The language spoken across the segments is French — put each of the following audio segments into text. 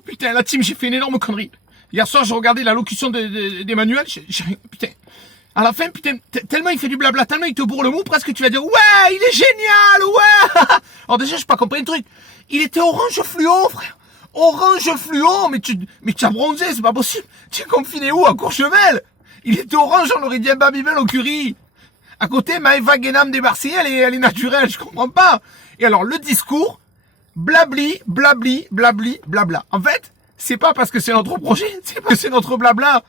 Oh putain, la team, j'ai fait une énorme connerie. Hier soir, j'ai regardé la locution d'Emmanuel, putain. À la fin, putain, tellement il fait du blabla, tellement il te bourre le mou, presque tu vas dire, ouais, il est génial, ouais. Alors déjà, je pas compris un truc. Il était orange fluo, frère. Orange fluo, mais tu as bronzé, c'est pas possible. Tu es confiné où? À Courchevel. Il était orange, on aurait dit un Babybel au curry. À côté, Maëva Guénam des Marseillais, elle est naturelle, je comprends pas. Et alors, le discours, blabli, blabli, blabli, blabla. En fait, c'est pas parce que c'est notre projet, c'est parce que c'est notre blabla.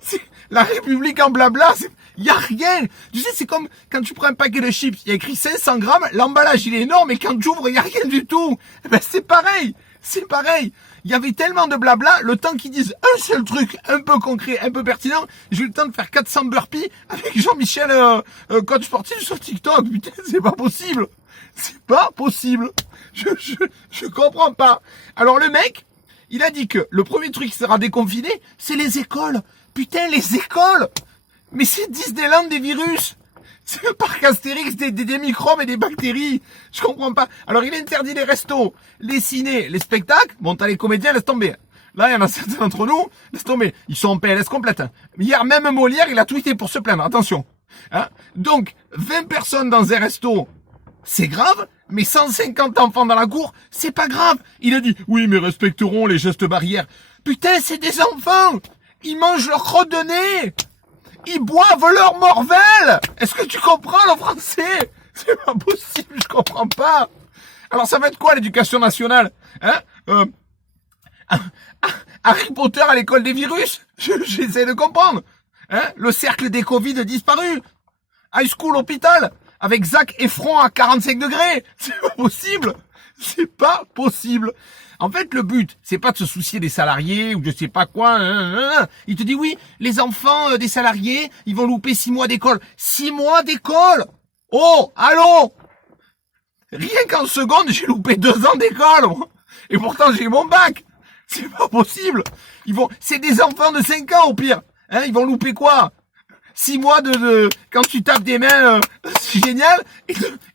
C'est la République en blabla, y a rien. Tu sais, c'est comme quand tu prends un paquet de chips, il y a écrit 500 grammes, l'emballage il est énorme et quand tu ouvres, il y a rien du tout. Eh ben, c'est pareil. C'est pareil. Il y avait tellement de blabla, le temps qu'ils disent un seul truc, un peu concret, un peu pertinent, j'ai eu le temps de faire 400 burpees avec Jean-Michel, coach sportif sur TikTok. Putain, c'est pas possible. C'est pas possible. Je comprends pas. Alors le mec, il a dit que le premier truc qui sera déconfiné, c'est les écoles. Putain, les écoles. Mais c'est Disneyland des virus. C'est le parc Astérix des microbes et des bactéries. Je comprends pas. Alors, il interdit les restos, les cinés, les spectacles. Bon, t'as les comédiens, laisse tomber. Là, il y en a certains d'entre nous, laisse tomber. Ils sont en PLS complète. Hier, même Molière, il a tweeté pour se plaindre. Attention. Hein? Donc, 20 personnes dans un resto, c'est grave. Mais 150 enfants dans la cour, c'est pas grave. Il a dit, oui, mais respecteront les gestes barrières. Putain, c'est des enfants. Ils mangent leur crotte de nez. Ils boivent leur morvelle. Est-ce que tu comprends le français? C'est pas possible, je comprends pas. Alors ça va être quoi l'éducation nationale? Hein? Harry Potter à l'école des virus? J'essaie de comprendre. Hein? Le cercle des Covid disparu. High school hôpital avec Zac Efron à 45 degrés. C'est pas possible. C'est pas possible. En fait, le but, c'est pas de se soucier des salariés ou je sais pas quoi. Il te dit oui, les enfants des salariés, ils vont louper 6 mois d'école. 6 mois d'école? Oh, allô? Rien qu'en seconde, j'ai loupé 2 ans d'école. Et pourtant, j'ai mon bac. C'est pas possible. C'est des enfants de 5 ans au pire. Hein, ils vont louper quoi? 6 mois quand tu tapes des mains, c'est génial.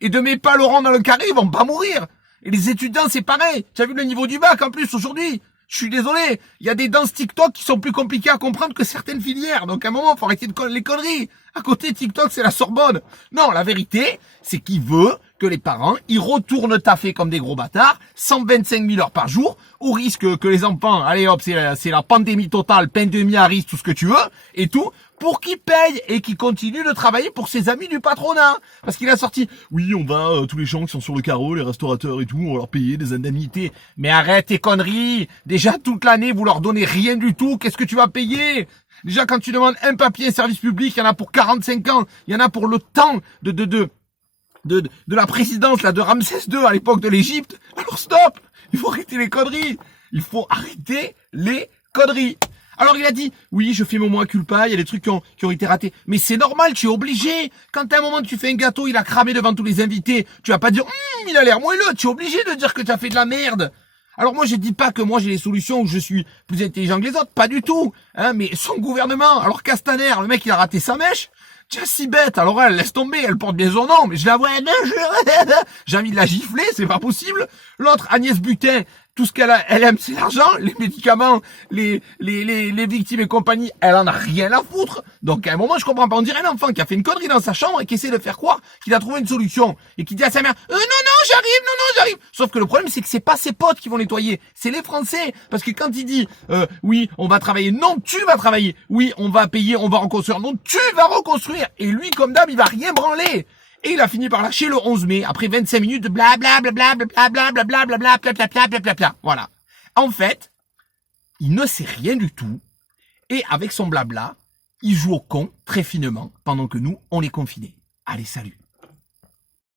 Et de mes pas Laurent dans le carré, ils vont pas mourir. Et les étudiants, c'est pareil. Tu as vu le niveau du bac en plus aujourd'hui? Je suis désolé. Il y a des danses TikTok qui sont plus compliquées à comprendre que certaines filières. Donc à un moment, il faut arrêter les conneries. À côté, TikTok, c'est la Sorbonne. Non, la vérité, c'est qu'il veut que les parents, ils retournent taffer comme des gros bâtards, 125 000 heures par jour, au risque que les enfants, allez hop, c'est la pandémie totale, pandémie à risque, tout ce que tu veux, et tout, pour qu'ils payent et qu'ils continuent de travailler pour ses amis du patronat. Parce qu'il a sorti, oui, on va, tous les gens qui sont sur le carreau, les restaurateurs et tout, on va leur payer des indemnités. Mais arrête tes conneries. Déjà, toute l'année, vous leur donnez rien du tout. Qu'est-ce que tu vas payer? Déjà, quand tu demandes un papier, un service public, il y en a pour 45 ans. Il y en a pour le temps de la présidence, là, de Ramsès II à l'époque de l'Égypte. Alors stop! Il faut arrêter les conneries. Il faut arrêter les conneries. Alors il a dit, oui, je fais mon mois culpa, il y a des trucs qui ont été ratés. Mais c'est normal, tu es obligé. Quand à un moment tu fais un gâteau, il a cramé devant tous les invités, tu vas pas dire, il a l'air moelleux, tu es obligé de dire que tu as fait de la merde. Alors moi je dis pas que moi j'ai les solutions ou je suis plus intelligent que les autres, pas du tout. Hein, mais son gouvernement, alors Castaner, le mec il a raté sa mèche. Tiens, si bête, alors elle laisse tomber, elle porte bien son nom, mais je la vois, j'ai envie de la gifler, c'est pas possible. L'autre, Agnès Buzyn, tout ce elle aime, c'est l'argent, les médicaments, les victimes et compagnie, elle en a rien à foutre. Donc, à un moment, je comprends pas. On dirait un enfant qui a fait une connerie dans sa chambre et qui essaie de faire croire qu'il a trouvé une solution. Et qui dit à sa mère, non, j'arrive. Sauf que le problème, c'est que c'est pas ses potes qui vont nettoyer. C'est les Français. Parce que quand il dit, oui, on va travailler. Non, tu vas travailler. Oui, on va payer, on va reconstruire. Non, tu vas reconstruire. Et lui, comme d'hab, il va rien branler. Et il a fini par lâcher le 11 mai, après 25 minutes de blablabla. Voilà. En fait, il ne sait rien du tout. Et avec son blabla, il joue au con, très finement, pendant que nous, on est confinés. Allez, salut.